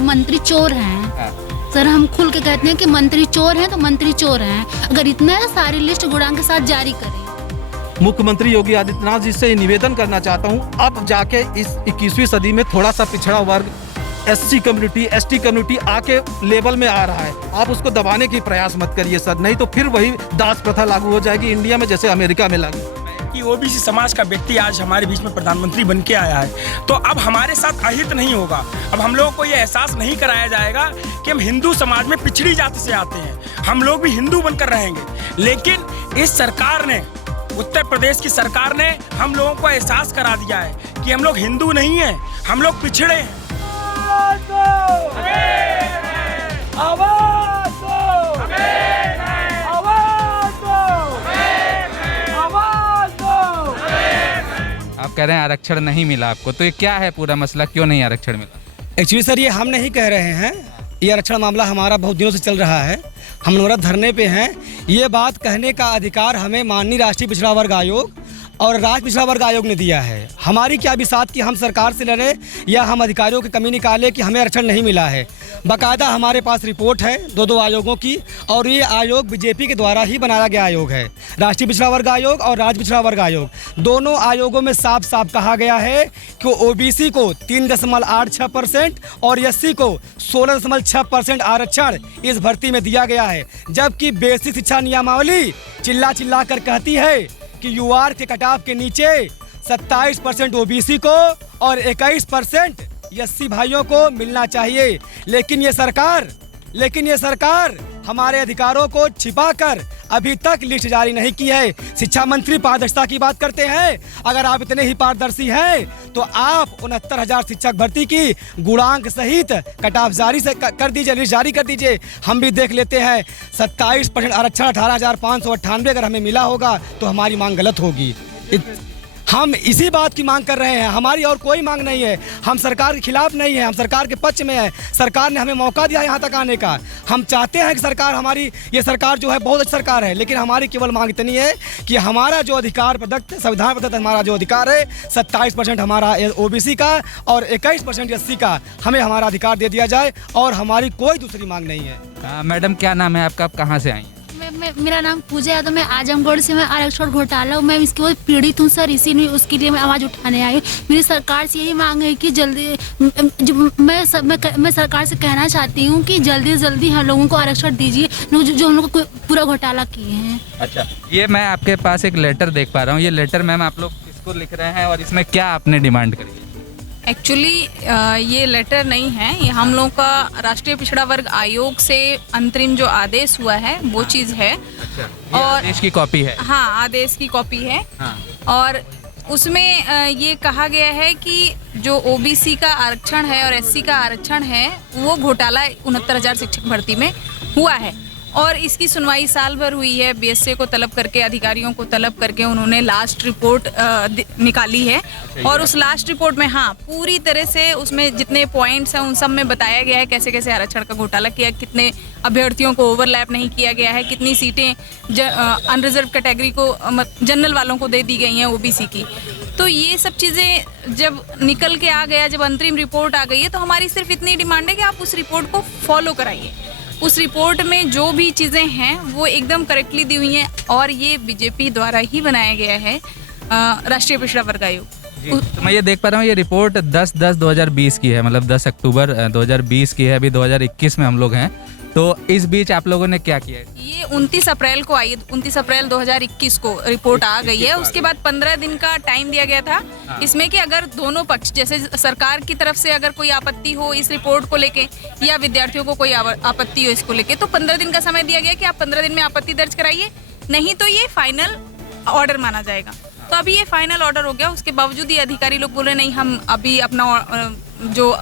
मंत्री चोर हैं। सर हम खुल के कहते हैं कि मंत्री चोर हैं तो मंत्री चोर हैं। अगर इतना है सारी लिस्ट गुड़ांग के साथ जारी करें। मुख्यमंत्री योगी आदित्यनाथ जी से निवेदन करना चाहता हूं, अब जाके इस 21वीं सदी में थोड़ा सा पिछड़ा वर्ग SC कम्युनिटी ST कम्युनिटी आके लेवल में आ रहा है, आप उसको दबाने की प्रयास मत करिए सर, नहीं तो फिर वही दास प्रथा लागू हो जाएगी इंडिया में जैसे अमेरिका में लागू कि ओबीसी समाज का व्यक्ति आज हमारे बीच में प्रधानमंत्री बन के आया है, तो अब हमारे साथ अहित नहीं होगा। अब हम लोगों को ये एहसास नहीं कराया जाएगा कि हम हिंदू समाज में पिछड़ी जाति से आते हैं, हम लोग भी हिंदू बनकर रहेंगे। लेकिन इस सरकार ने, उत्तर प्रदेश की सरकार ने हम लोगों को एहसास करा दिया है कि हम लोग हिंदू नहीं हैं, हम लोग पिछड़े हैं। आप कह रहे हैं आरक्षण नहीं मिला आपको, तो ये क्या है पूरा मसला, क्यों नहीं आरक्षण मिला? एक्चुअली सर ये हम नहीं कह रहे हैं, ये आरक्षण मामला हमारा बहुत दिनों से चल रहा है, हम लोग धरने पे हैं। ये बात कहने का अधिकार हमें माननीय राष्ट्रीय पिछड़ा वर्ग आयोग और राज्य पिछड़ा वर्ग आयोग ने दिया है। हमारी क्या बिसात कि हम सरकार से लड़े या हम अधिकारियों की कमी निकाले कि हमें आरक्षण नहीं मिला है। बाकायदा हमारे पास रिपोर्ट है दो आयोगों की, और ये आयोग बीजेपी के द्वारा ही बनाया गया आयोग है। राष्ट्रीय पिछड़ा वर्ग आयोग और राज्य पिछड़ा वर्ग आयोग दोनों आयोगों में साफ साफ कहा गया है कि ओबीसी को 3.86% और SC को 16.6% आरक्षण इस भर्ती में दिया गया है। जबकि बेसिक शिक्षा नियमावली चिल्ला कर कहती है कि यूआर के कटाव के नीचे 27% ओबीसी को और 21% SC भाइयों को मिलना चाहिए। लेकिन ये सरकार हमारे अधिकारों को छिपाकर अभी तक लिस्ट जारी नहीं की है। शिक्षा मंत्री पारदर्शिता की बात करते हैं, अगर आप इतने ही पारदर्शी हैं तो आप 69,000 शिक्षक भर्ती की गुणांक सहित कटाव जारी से कर दीजिए, लिस्ट जारी कर दीजिए, हम भी देख लेते हैं। 27% आरक्षण 18,598 अगर हमें मिला होगा तो हमारी मांग गलत होगी। हम इसी बात की मांग कर रहे हैं, हमारी और कोई मांग नहीं है। हम सरकार के खिलाफ नहीं है, हम सरकार के पक्ष में है। सरकार ने हमें मौका दिया यहाँ तक आने का, हम चाहते हैं कि सरकार हमारी, ये सरकार जो है बहुत अच्छी सरकार है, लेकिन हमारी केवल मांग इतनी है कि हमारा जो अधिकार प्रदत्त, संविधान प्रदत्त हमारा जो अधिकार है 27% हमारा ओबीसी का और 21% SC का, हमें हमारा अधिकार दे दिया जाए और हमारी कोई दूसरी मांग नहीं है। मैडम क्या नाम है आपका, आप कहाँ से आई हैं? मेरा नाम पूजा यादव, मैं आजमगढ़ से, मैं आरक्षण घोटाला मैं इसकी वजह पीड़ित हूँ सर, इसीलिए उसके लिए मैं आवाज़ उठाने आई हूँ। मेरी सरकार से यही मांग है कि जल्दी मैं सरकार से कहना चाहती हूँ कि जल्दी से जल्दी हम लोगों को आरक्षण दीजिए जो हम लोग को पूरा घोटाला किए हैं। अच्छा, ये मैं आपके पास एक लेटर देख पा रहा हूँ, ये लेटर मैम आप लोग किसको लिख रहे हैं और इसमें क्या आपने डिमांड करी है? एक्चुअली ये लेटर नहीं है, ये हम लोग का राष्ट्रीय पिछड़ा वर्ग आयोग से अंतरिम जो आदेश हुआ है वो चीज़ है। अच्छा, और आदेश की कॉपी है? हाँ, आदेश की कॉपी है। हाँ। और उसमें ये कहा गया है कि जो ओबीसी का आरक्षण है और SC का आरक्षण है वो घोटाला 69,000 शिक्षक भर्ती में हुआ है और इसकी सुनवाई साल भर हुई है। BSA को तलब करके, अधिकारियों को तलब करके उन्होंने लास्ट रिपोर्ट निकाली है और उस लास्ट रिपोर्ट में पूरी तरह से उसमें जितने पॉइंट्स हैं उन सब में बताया गया है कैसे कैसे आरक्षण का घोटाला किया, कितने अभ्यर्थियों को ओवरलैप नहीं किया गया है, कितनी सीटें अनरिजर्व कैटेगरी को, जनरल वालों को दे दी गई हैं OBC की। तो ये सब चीज़ें जब निकल के आ गया, जब अंतरिम रिपोर्ट आ गई है, तो हमारी सिर्फ इतनी डिमांड है कि आप उस रिपोर्ट को फॉलो कराइए। उस रिपोर्ट में जो भी चीज़ें हैं वो एकदम करेक्टली दी हुई हैं और ये बीजेपी द्वारा ही बनाया गया है राष्ट्रीय पिछड़ा वर्ग आयोग। तो मैं ये देख पा रहा हूँ, ये रिपोर्ट 10/10/2020 की है, मतलब 10 अक्टूबर 2020 की है, अभी 2021 में हम लोग हैं। तो इस बीच आप लोगों ने क्या किया है? ये 29 अप्रैल को आई, 29 अप्रैल 2021 को रिपोर्ट आ गई है। उसके बाद 15 दिन का टाइम दिया गया था इसमें कि अगर दोनों पक्ष, जैसे सरकार की तरफ से अगर कोई आपत्ति हो इस रिपोर्ट को लेके या विद्यार्थियों को कोई आपत्ति हो इसको लेके, तो 15 दिन का समय दिया गया कि आप 15 दिन में आपत्ति दर्ज कराइए, नहीं तो ये फाइनल ऑर्डर माना जाएगा। तो अभी ये फाइनल ऑर्डर हो गया, उसके बावजूद ये अधिकारी लोग बोल रहे नहीं, हम अभी अपना जो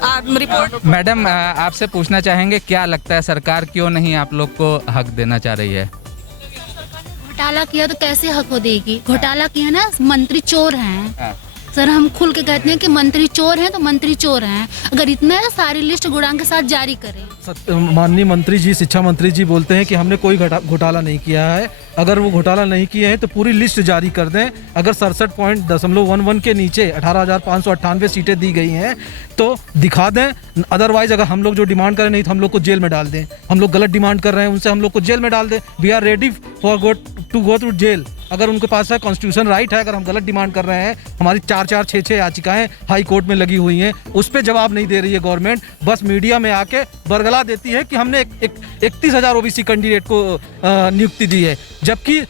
रिपोर्ट। मैडम आपसे पूछना चाहेंगे, क्या लगता है सरकार क्यों नहीं आप लोग को हक देना चाह रही है? घोटाला किया तो कैसे हक हो देगी? घोटाला किया ना, मंत्री चोर हैं सर हम खुल के कहते हैं कि मंत्री चोर हैं तो मंत्री चोर हैं, अगर इतने सारी लिस्ट गुड़ांग के साथ जारी करें। माननीय मंत्री जी, शिक्षा मंत्री जी बोलते हैं कि हमने कोई घोटाला नहीं किया है। अगर वो घोटाला नहीं किए हैं तो पूरी लिस्ट जारी कर दें। अगर 67.11 के नीचे 18,598 सीटें दी गई हैं तो दिखा दें, अदरवाइज अगर हम लोग जो डिमांड करें नहीं तो हम लोग को जेल में डाल दें। हम लोग गलत डिमांड कर रहे हैं उनसे, हम लोग को जेल में डाल दें। We are ready for to go through jail. अगर उनके पास है कॉन्स्टिट्यूशन राइट है, अगर हम गलत डिमांड कर रहे हैं, हमारी 4-4, 6-6 याचिकाएं हाई कोर्ट में लगी हुई हैं, उस पर जवाब नहीं दे रही है गवर्नमेंट। बस मीडिया में आके बरगला देती है कि हमने 31,000 ओबीसी कैंडिडेट को नियुक्ति दी है, जबकि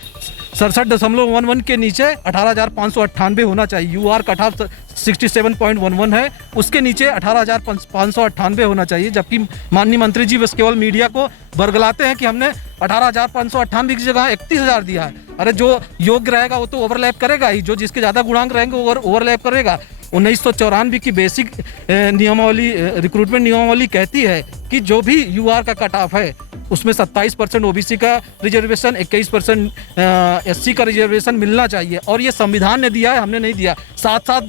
67.11 के नीचे 18,598 होना चाहिए। यूआर कट ऑफ 67.11 है, उसके नीचे 18,598 होना चाहिए, जबकि माननीय मंत्री जी बस केवल मीडिया को बरगलाते हैं कि हमने 18,598 की जगह 31,000 दिया है। अरे जो योग्य रहेगा वो तो ओवरलैप करेगा ही, जो जिसके ज़्यादा गुणांक रहेंगे वो ओवरलैप करेगा। 1994 की बेसिक नियमावली, रिक्रूटमेंट नियमावली कहती है कि जो भी यूआर का कट ऑफ है उसमें 27% ओबीसी का रिजर्वेशन, 21% एससी का रिजर्वेशन मिलना चाहिए, और ये संविधान ने दिया है, हमने नहीं दिया। साथ साथ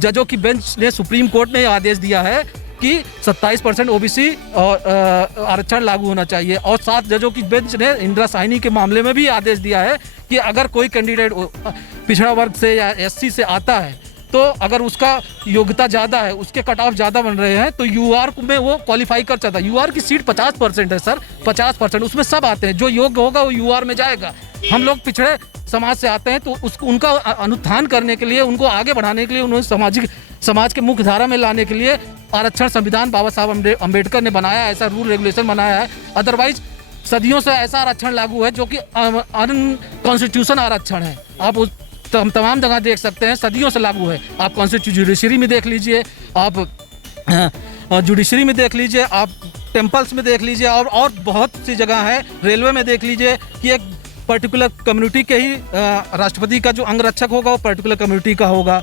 जजों की बेंच ने, सुप्रीम कोर्ट ने आदेश दिया है कि 27% ओबीसी और आरक्षण लागू होना चाहिए, और 7 जजों की बेंच ने इंदिरा साहनी के मामले में भी आदेश दिया है कि अगर कोई कैंडिडेट पिछड़ा वर्ग से या एससी से आता है तो अगर उसका योग्यता ज़्यादा है, उसके कट ऑफ ज़्यादा बन रहे हैं तो यूआर में वो क्वालिफाई कर सकता है। यूआर की सीट 50% है सर, 50%, उसमें सब आते हैं। जो योग्य होगा वो यूआर में जाएगा। हम लोग पिछड़े समाज से आते हैं तो उनका अनुत्थान करने के लिए, उनको आगे बढ़ाने के लिए, उन्हें समाज के मुख्य धारा में लाने के लिए आरक्षण संविधान बाबा साहब अम्बेडकर ने बनाया, ऐसा रूल रेगुलेशन बनाया है। अदरवाइज सदियों से ऐसा आरक्षण लागू है जो कि अनकॉन्स्टिट्यूशन आरक्षण है। आप उस तमाम जगह देख सकते हैं, सदियों से लागू है। आप कॉन्स्टिट्यूशन जुडिशरी में देख लीजिए, आप जुडिशरी में देख लीजिए, आप टेम्पल्स में देख लीजिए, और बहुत सी जगह है। रेलवे में देख लीजिए कि एक पर्टिकुलर कम्युनिटी के ही राष्ट्रपति का जो अंगरक्षक होगा वो पर्टिकुलर कम्युनिटी का होगा।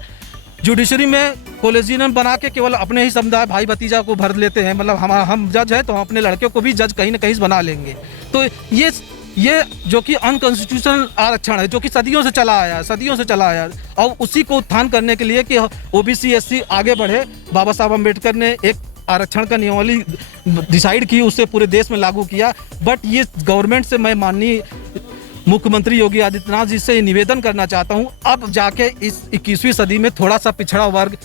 जुडिशरी में कोलेजियम बना के केवल अपने ही समुदाय भाई भतीजा को भर लेते हैं, मतलब हम जज है तो हम अपने लड़के को भी जज कहीं ना कहीं बना लेंगे। तो ये जो कि अनकॉन्स्टिट्यूशनल आरक्षण है, जो कि सदियों से चला आया है, और उसी को उत्थान करने के लिए कि ओबीसी एससी आगे बढ़े, बाबा साहब अम्बेडकर ने एक आरक्षण का नियमावली डिसाइड की, उससे पूरे देश में लागू किया। बट ये गवर्नमेंट से मैं माननीय मुख्यमंत्री योगी आदित्यनाथ जी से निवेदन करना चाहता हूँ, अब जाके इस 21वीं सदी में थोड़ा सा पिछड़ा वर्ग,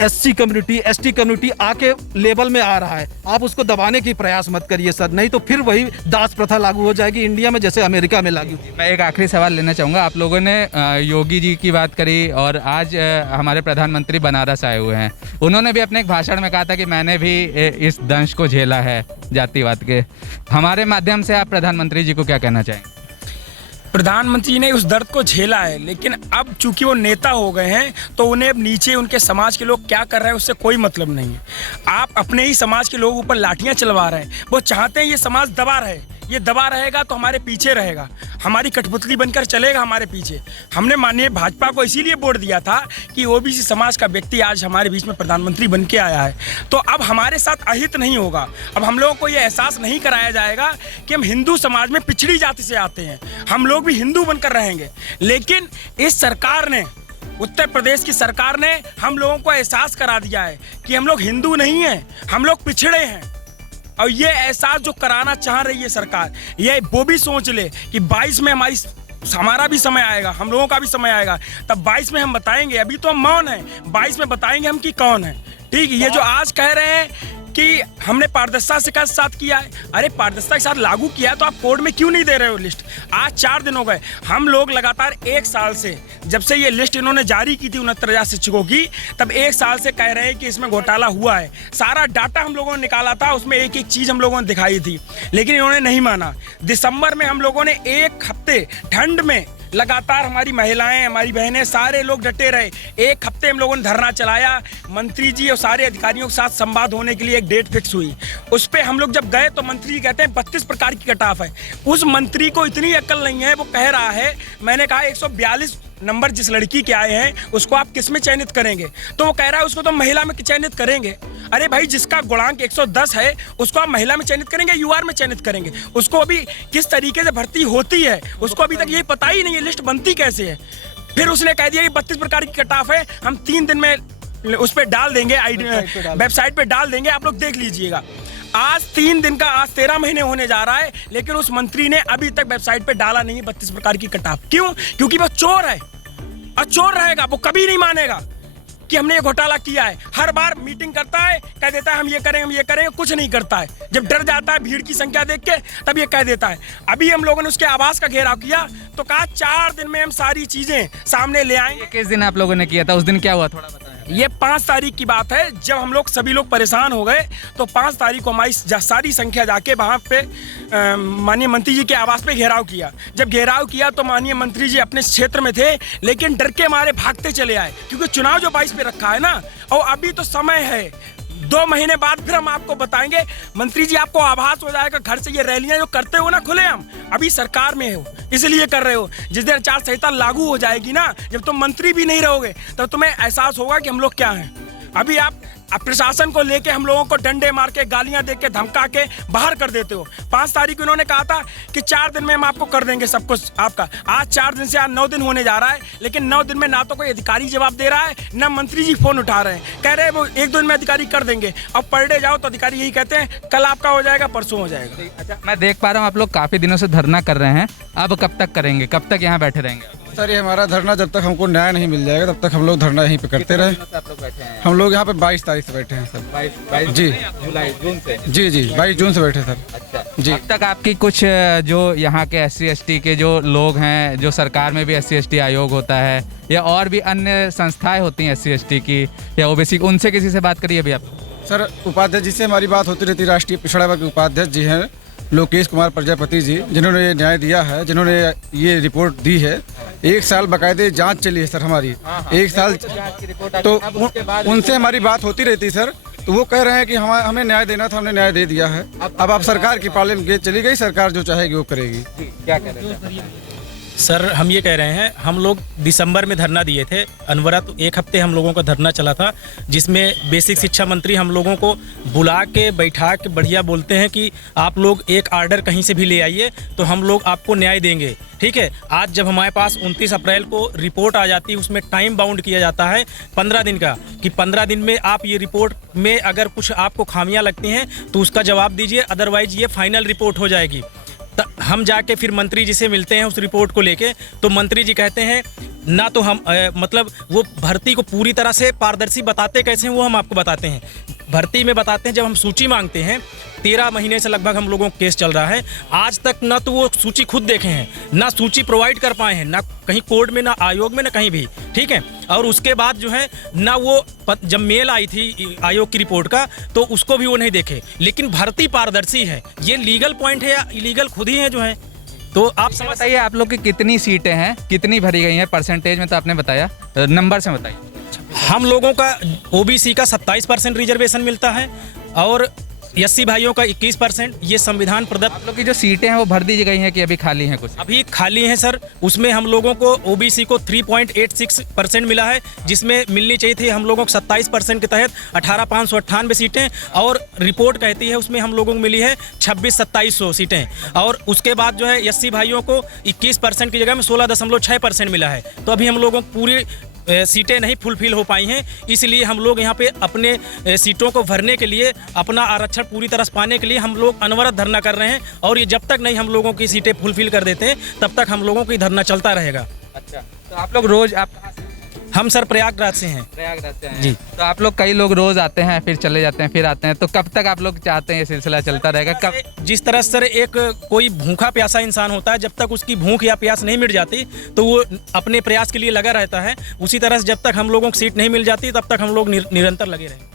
एससी कम्युनिटी, एसटी कम्युनिटी आके लेवल में आ रहा है, आप उसको दबाने की प्रयास मत करिए सर, नहीं तो फिर वही दास प्रथा लागू हो जाएगी इंडिया में जैसे अमेरिका में लागू थी। मैं एक आखिरी सवाल लेना चाहूँगा। आप लोगों ने योगी जी की बात करी और आज हमारे प्रधानमंत्री बनारस आए हुए हैं, उन्होंने भी अपने एक भाषण में कहा था कि मैंने भी इस दंश को झेला है जातिवाद के। हमारे माध्यम से आप प्रधानमंत्री जी को क्या कहना चाहेंगे? प्रधानमंत्री ने उस दर्द को झेला है, लेकिन अब चूंकि वो नेता हो गए हैं तो उन्हें अब नीचे उनके समाज के लोग क्या कर रहे हैं उससे कोई मतलब नहीं है। आप अपने ही समाज के लोगों ऊपर लाठियां चलवा रहे हैं। वो चाहते हैं ये समाज दबा रहे, ये दबा रहेगा तो हमारे पीछे रहेगा, हमारी कठपुतली बनकर चलेगा हमारे पीछे। हमने माननीय भाजपा को इसीलिए वोट दिया था कि ओबीसी समाज का व्यक्ति आज हमारे बीच में प्रधानमंत्री बन के आया है। तो अब हमारे साथ अहित नहीं होगा। अब हम लोगों को ये एहसास नहीं कराया जाएगा कि हम हिंदू समाज में पिछड़ी जाति से आते हैं, हम लोग भी हिंदू बनकर रहेंगे। लेकिन इस सरकार ने, उत्तर प्रदेश की सरकार ने हम लोगों को एहसास करा दिया है कि हम लोग हिंदू नहीं हैं, हम लोग पिछड़े हैं। और ये एहसास जो कराना चाह रही है सरकार, ये वो भी सोच ले कि 22 में हमारा भी समय आएगा, हम लोगों का भी समय आएगा, तब 22 में हम बताएंगे। अभी तो हम मौन हैं, 22 में बताएंगे हम कि कौन है। ठीक है, ये जो आज कह रहे हैं कि हमने पारदर्शिता के साथ किया है, अरे पारदर्शिता के साथ लागू किया है तो आप कोर्ट में क्यों नहीं दे रहे हो लिस्ट? आज 4 दिन हो गए, हम लोग लगातार 1 साल से, जब से ये लिस्ट इन्होंने जारी की थी 69,000 शिक्षकों की, तब 1 साल से कह रहे हैं कि इसमें घोटाला हुआ है। सारा डाटा हम लोगों ने निकाला था, उसमें एक एक चीज़ हम लोगों ने दिखाई थी, लेकिन इन्होंने नहीं माना। दिसंबर में हम लोगों ने 1 हफ्ते ठंड में लगातार हमारी महिलाएं, हमारी बहनें, सारे लोग डटे रहे। 1 हफ्ते हम लोगों ने धरना चलाया, मंत्री जी और सारे अधिकारियों के साथ संवाद होने के लिए एक डेट फिक्स हुई। उस पर हम लोग जब गए तो मंत्री जी कहते हैं 32 प्रकार की कट ऑफ है। उस मंत्री को इतनी अक्ल नहीं है, वो कह रहा है, मैंने कहा 142 नंबर जिस लड़की के आए हैं उसको आप किस में चयनित करेंगे? तो वो कह रहा है उसको तो महिला में चयनित करेंगे। अरे भाई, जिसका गुणांक 110 है उसको आप महिला में चयनित करेंगे, यूआर में चयनित करेंगे? उसको अभी किस तरीके से भर्ती होती है उसको अभी तक ये पता ही नहीं है, लिस्ट बनती कैसे है। फिर उसने कह दिया कि 32 प्रकार की कट ऑफ है, हम 3 दिन में उस पर डाल देंगे, वेबसाइट पे डाल देंगे, आप लोग देख लीजिएगा। आज 3 दिन का, आज 13 महीने होने जा रहा है, लेकिन उस मंत्री ने अभी तक वेबसाइट पे डाला नहीं 32 प्रकार की कट ऑफ। क्यों? क्योंकि वो चोर है और चोर रहेगा, वो कभी नहीं मानेगा कि हमने ये घोटाला किया है। हर बार मीटिंग करता है, कह देता है हम ये करेंगे, हम ये करेंगे, कुछ नहीं करता है। जब डर जाता है भीड़ की संख्या देख के, तब ये कह देता है। अभी हम लोगों ने उसके आवास का घेराव किया तो कहा 4 दिन में हम सारी चीजें सामने ले आएंगे। किस दिन आप लोगों ने किया था, उस दिन क्या हुआ थोड़ा बताएं। ये 5 तारीख की बात है, जब हम लोग सभी लोग परेशान हो गए तो 5 तारीख को हमारी सारी संख्या जाके वहाँ पे माननीय मंत्री जी के आवास पे घेराव किया। जब घेराव किया तो माननीय मंत्री जी अपने क्षेत्र में थे, लेकिन डर के मारे भागते चले आए, क्योंकि चुनाव जो 22 पे रखा है ना, और अभी तो समय है, 2 महीने बाद फिर हम आपको बताएंगे। मंत्री जी आपको आभास हो जाएगा, घर से ये रैलियां जो करते हो ना खुले हम, अभी सरकार में हो इसलिए कर रहे हो। जिस दिन आचार संहिता लागू हो जाएगी ना, जब तुम मंत्री भी नहीं रहोगे, तब तुम्हें एहसास होगा कि हम लोग क्या हैं। अभी आप प्रशासन को लेके हम लोगों को डंडे मार के, गालियां दे के, धमका के बाहर कर देते हो। 5 तारीख को उन्होंने कहा था कि 4 दिन में हम आपको कर देंगे सब कुछ आपका। आज 4 दिन से आज 9 दिन होने जा रहा है, लेकिन 9 दिन में ना तो कोई अधिकारी जवाब दे रहा है, ना मंत्री जी फोन उठा रहे हैं। कह रहे हैं वो 1-2 दिन में अधिकारी कर देंगे। अब पर डे जाओ तो अधिकारी यही कहते हैं कल आपका हो जाएगा, परसों हो जाएगा। अच्छा, मैं देख पा रहा हूँ आप लोग काफी दिनों से धरना कर रहे हैं, अब कब तक करेंगे, कब तक यहाँ बैठे रहेंगे? सर ये हमारा धरना जब तक हमको न्याय नहीं मिल जाएगा तब तक हम लोग धरना यहीं पे करते रहे। हम लोग यहाँ पे 22 तारीख से बैठे हैं सर। 22 जी जुलाई, जून से? जी 22 जून से बैठे सर। अच्छा जी। अब तक आपकी कुछ जो यहाँ के SC ST के जो लोग हैं, जो सरकार में भी SC ST आयोग होता है या और भी अन्य संस्थाएं होती हैं SC ST की या OBC, उनसे किसी से बात करिए अभी आप? सर उपाध्यक्ष जी से हमारी बात होती रहती, राष्ट्रीय पिछड़ा वर्ग के उपाध्यक्ष जी हैं लोकेश कुमार प्रजापति जी, जिन्होंने ये न्याय दिया है, जिन्होंने ये रिपोर्ट दी है। 1 साल बाकायदे जांच चली है सर हमारी, 1 साल। तो उनसे हमारी बात होती रहती सर, तो वो कह रहे हैं कि हमें न्याय देना था, हमने न्याय दे दिया है। अब आप सरकार की पाले में चली गई, सरकार जो चाहेगी वो करेगी। क्या कह रहे हैं सर? हम ये कह रहे हैं, हम लोग दिसंबर में धरना दिए थे अनवरत, 1 हफ्ते हम लोगों का धरना चला था, जिसमें बेसिक शिक्षा मंत्री हम लोगों को बुला के बैठा के बढ़िया बोलते हैं कि आप लोग एक आर्डर कहीं से भी ले आइए तो हम लोग आपको न्याय देंगे। ठीक है, आज जब हमारे पास 29 अप्रैल को रिपोर्ट आ जाती है, उसमें टाइम बाउंड किया जाता है 15 दिन का, कि 15 दिन में आप ये रिपोर्ट में अगर कुछ आपको खामियां लगती हैं तो उसका जवाब दीजिए, अदरवाइज ये फाइनल रिपोर्ट हो जाएगी। हम जाके फिर मंत्री जी से मिलते हैं उस रिपोर्ट को लेके, तो मंत्री जी कहते हैं ना, तो हम मतलब वो भर्ती को पूरी तरह से पारदर्शी बताते कैसे हैं वो हम आपको बताते हैं। भर्ती में बताते हैं, जब हम सूची मांगते हैं, 13 महीने से लगभग हम लोगों का केस चल रहा है, आज तक ना तो वो सूची खुद देखे हैं, ना सूची प्रोवाइड कर पाए हैं, ना कहीं कोर्ट में, ना आयोग में, ना कहीं भी। ठीक है, और उसके बाद जो है ना वो जब मेल आई थी आयोग की रिपोर्ट का तो उसको भी वो नहीं देखे। लेकिन भर्ती पारदर्शी है, ये लीगल पॉइंट है या इलीगल खुद ही है जो है। तो आप बताइए आप लोग की कितनी सीटें हैं, कितनी भरी गई हैं? परसेंटेज में तो आपने बताया, नंबर से बताइए। हम लोगों का OBC का 27% रिजर्वेशन मिलता है और SC भाइयों का 21%। ये संविधान प्रदत्त। आप लोग की जो सीटें हैं वो भर दी गई हैं कि अभी खाली हैं? कुछ अभी खाली हैं सर। उसमें हम लोगों को OBC को 3.86% मिला है, जिसमें मिलनी चाहिए थी हम लोगों को 27% के तहत 18,598 सीटें, और रिपोर्ट कहती है उसमें हम लोगों को मिली है 26,2700 सीटें। और उसके बाद जो है SC भाइयों को 21% की जगह में 16.6% मिला है। तो अभी हम लोगों को पूरी सीटें नहीं फुलफिल हो पाई हैं, इसलिए हम लोग यहाँ पे अपने सीटों को भरने के लिए, अपना आरक्षण पूरी तरह से पाने के लिए हम लोग अनवरत धरना कर रहे हैं। और ये जब तक नहीं हम लोगों की सीटें फुलफिल कर देते हैं तब तक हम लोगों की धरना चलता रहेगा। अच्छा, तो आप लोग रोज, आप कहाँ से? हम सर प्रयागराज से हैं। प्रयागराज से हैं जी। तो आप लोग, कई लोग रोज आते हैं, फिर चले जाते हैं, फिर आते हैं, तो कब तक आप लोग चाहते हैं ये सिलसिला चलता रहेगा? कब? जिस तरह सर एक कोई भूखा प्यासा इंसान होता है, जब तक उसकी भूख या प्यास नहीं मिट जाती तो वो अपने प्रयास के लिए लगा रहता है, उसी तरह से जब तक हम लोगों को सीट नहीं मिल जाती तब तक हम लोग निरंतर लगे रहें।